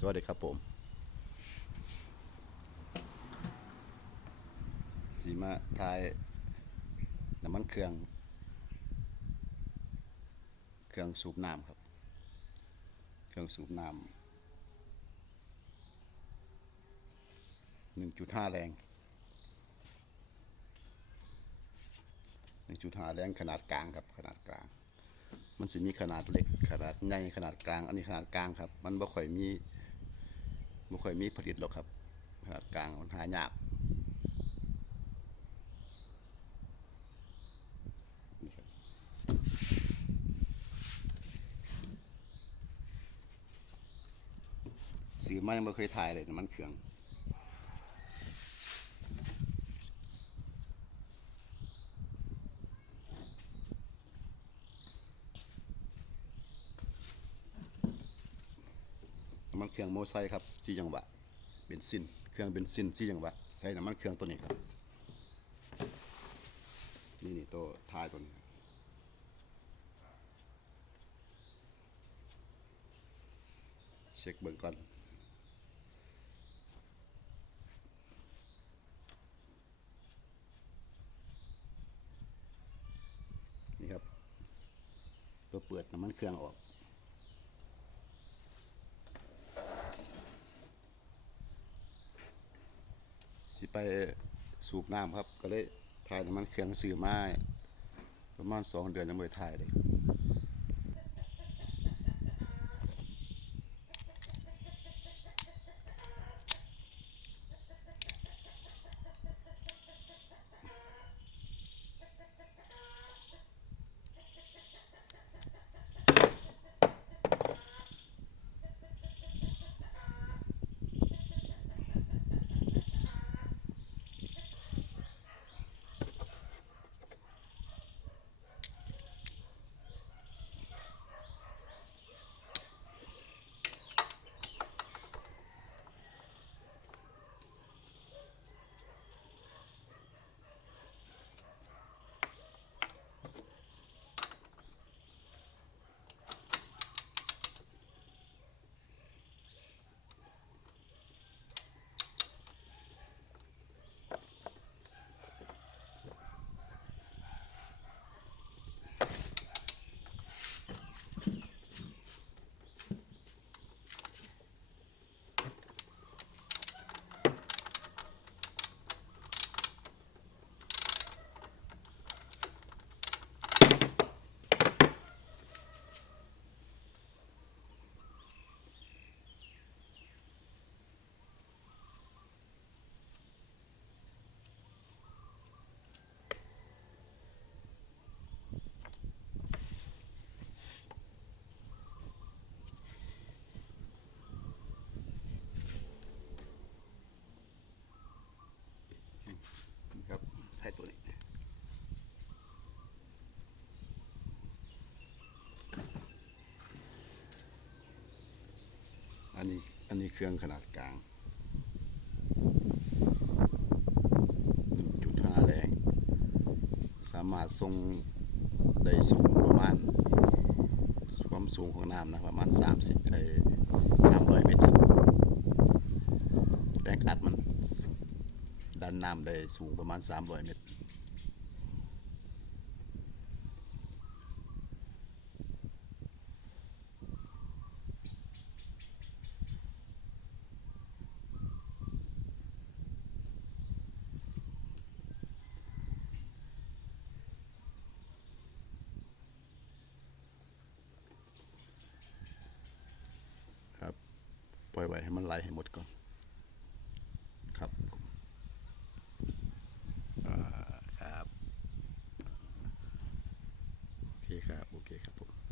สวัสดีครับผมสีมาทายน้ำมันเครื่อง เครื่องสูบน้ำครับ เครื่องสูบน้ำหนึ่งจุดห้าแรงหนึ่งจุดห้าแรงขนาดกลางครับขนาดกลางมันสิมีขนาดเล็กขนาดใหญ่ขนาดกลาง อันนี้ขนาดกลางครับ มันบ่ค่อยมี บ่ค่อยมีผลิตหรอกครับขนาดกลางมันหายากซื้อมายังบ่เคยถ่ายเลยมันเขื่อง มันเครื่องโมไซค์ครับสี่จังหวะเบนซินเครื่องเบนซินสี่จังหวะใช้น้ำมันเครื่องตัวนี้ครับ นี่นี่ตัวท้ายตัวนี้เช็คเบิ่งก่อนนี่ครับ ตัวเปิดน้ำมันเครื่องออก สิไปสูบน้ำครับ ก็เลยถ่ายน้ำมันเครื่องซื้อมาประมาณสองเดือนยังไม่ถ่ายเลย ครับใช้ตัวนี้ อันนี้อันนี้เครื่องขนาดกลาง1.5แรง สามารถทรงได้สูงประมาณ ความสูงของน้ำนะประมาณ 30ไอ้300เมตรครับแรงอัดมันดันน้ำได้สูงประมาณ 300 เมตร ล่อยไว้ให้มันไหลให้หมดก่อนครับครับ โอเคครับ โอเคครับผม